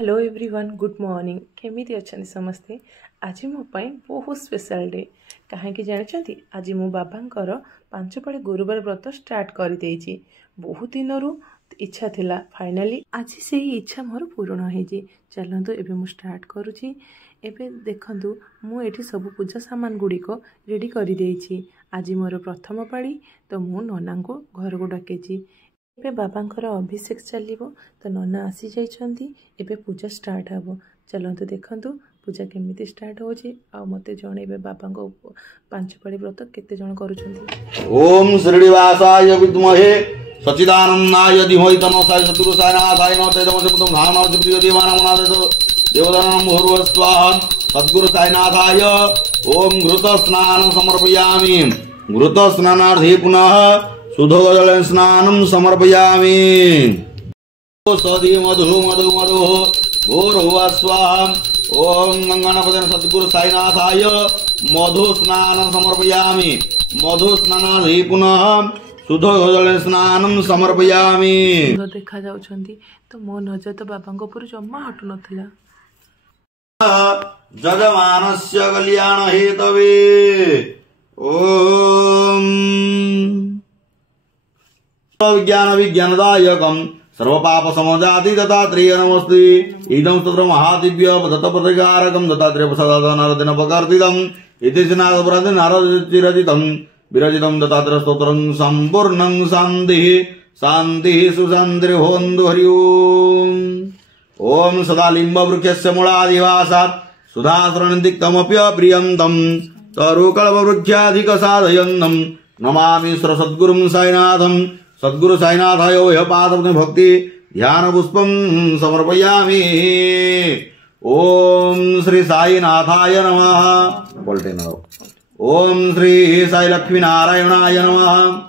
Hello everyone good morning केमिति अच्छा समस्ते। आज मो बहुत स्पेशल डे कहीं जानते आज मो बाबांकर 5 पाଳି गुरुवार व्रत स्टार्ट कर देइछि। बहुत दिन इच्छा थिला फाइनली आज से ही इच्छा मोर पूर्ण होइछि। चलतु एबे मु स्टार्ट करूछि। एबे देखंतु मु एठी सब पूजा सामान गुड़िक रेडी कर देइछि। आज मोर प्रथम पाଳି तो मु नना को घर को डाकेछि। एबे बाबांकर अभिषेक चलिबो तो नना आसी जाइछंती। एबे पूजा स्टार्ट हबो। चलंतु देखंतु पूजा केमिति स्टार्ट होछि आ मते जणेबे बाबांको 5 पाଳି व्रत केते जण करूछंती। ओम श्रीनिवासाय विद्महे सच्चिदानंदाय धीमहि तन्नो साई सद्गुरु साईनाथाय नमः। तेजमसि धामनाथ प्रिय देवानामनाथ देवदानं मुहुर्वस्वाहा। सद्गुरु साईनाथाय ओम घृत स्नानं समर्पयामि। घृत स्नानार्थे पुनः शुद्धोदकेन स्नानं समर्पयामि। सदि मधु मधु मधु भूर्भुवः स्वाहा। ओम गंगानपदन सद्गुरु साईनाथाय मधु स्नानं समर्पयामि। मधु स्नानार्थे पुनः शुद्धोदकेन स्नानं समर्पयामि। देखा जाउछंती तो मो नजर तो बाबांको ऊपर जम्मा हटु नथिला। जजमानस्य कल्याण हेतवे ओम विज्ञान विज्ञानदायकं सर्वपाप समजाति दत्तात्रेय नमस्ते। इदं तत्र महादिव्य दत्त प्रतिकारकं दत्तात्रेय प्रसादात् नारदेन प्रकीर्तितम् इति नारद नारदचिरचितं विरचितं दत्तात्रेय स्तोत्रं संपूर्णं शान्तिः शान्तिः सुशान्तिर्भवन्तु हरि ओम्। ओम सदालिम्ब वृक्षस्य मूलादिवासात् सुधाश्रणदिक्तमप्यप्रियन्तं तरुकल्पवृक्षाधिकसाधयन्तं नमामि सद्गुरुं साईनाथं। सद्गुरु साईनाथाय यः पादपद्मे भक्ति ध्यान पुष्पं समर्पयामि। ओम श्री साईनाथाय नमः। ओम श्री साई लक्ष्मी नारायणाय नमः।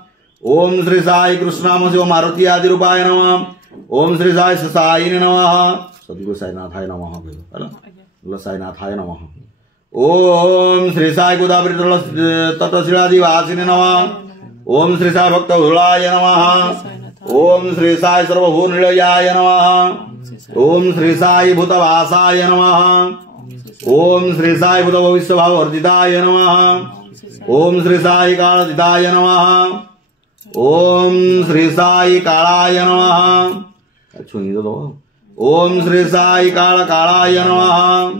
ओम श्री साई कृष्णाम शिव मारुति आदि रूपाय नमः। ओम श्री साई साईने नमः। सद्गुरु साईनाथाय नमः। साईनाथाय नमः। ओम श्री साई गोदावरी तटशिलादिवासिने नमः। ओम श्री साई भक्त हुलाय नमः। ओम श्री साई सर्वभूनिलयाय नमः। ओम श्री साई भूतवासाय नमः। ओम श्री साई भूत भविष्य भावर्जिताय नमः। ओम श्री साई कालजिताय नमः। ओम श्री साई कालाय नमः। ओम श्री साई काल कालाय नमः।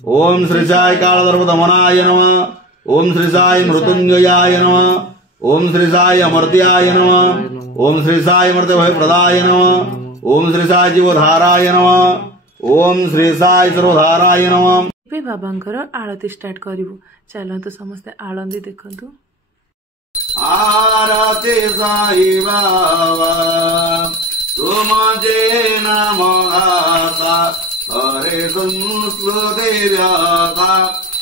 ओम श्री साई काल सर्वदमनाय नमः। ओम श्री साई मृत्युंजयाय नमः। ओम श्री साई अमर्त्याय नमः। ओम श्री साई अमर्त्य भय प्रदाय नमः। ओम श्री साई जीवधाराय नमः। ओम श्री साई सर्वधाराय नमः। एबे बाबांकर आरती स्टार्ट करिवो। चलंतु समस्त आळंदी देखंतु। आरती साई बाबा तुम जे नमः हरे संस्कृति व्याता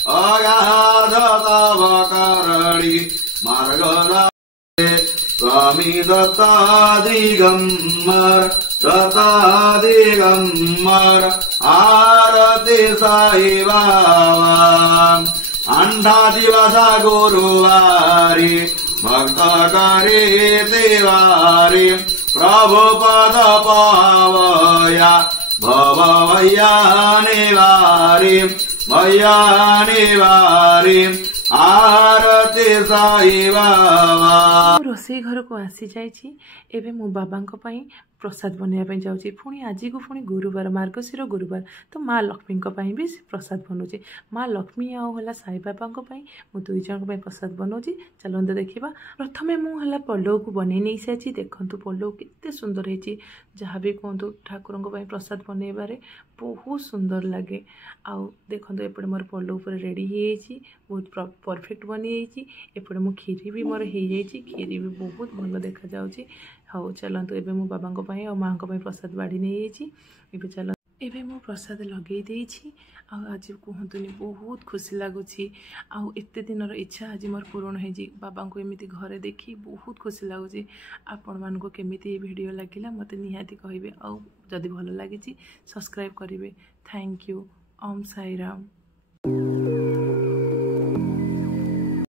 अगाध तव करणी मार्ग स्वामी दत्ता दिगंबर आरती साई बाबा। अंधा दिवस गुरुवारी भक्त करे देवारी प्रभु पद पावया भव भैया निवारी आरती साई बाबा। रोषेई घर को आसी जाइछि। एबे मो बाबांको पई प्रसाद बनैया जाऊँगी। पुणी आज को पुणी गुरुवार मार्गशीर गुरुवार तो माँ लक्ष्मी भी प्रसाद बनाऊँगी। माँ लक्ष्मी आउला साई बाबा मु दुई जन प्रसाद बनाऊँगी। चलते देखा प्रथमे मुझे पलव को बन नहीं सारी। देखु पलव केते सुंदर है जहाँ भी कहतु ठाकुर प्रसाद बनइबारे बहुत सुंदर लगे। आउ देखो एपटे मोर पलव पूरा रेडी हो बहुत परफेक्ट बनी एपटे मो खीरी भी मोर हो खीरी भी बहुत भल देखा जाउछि। हाँ चलतु एबे मो बाबांको पई और माँ को प्रसाद बाड़ी नहीं एबे चल एबे मो प्रसाद लगे देछि। आज कहतुनि बहुत खुशी लगुच। आउ एते दिनर इच्छा आज मोर पूर्ण हो बाबा को एमती घरे देखी बहुत खुशी लगुच। आपण मानको केमिति वीडियो लागिला मते निहाती कहिबे। आउ जदि भल लागिछि सब्सक्राइब करिवे। Thank you. ओम साई राम।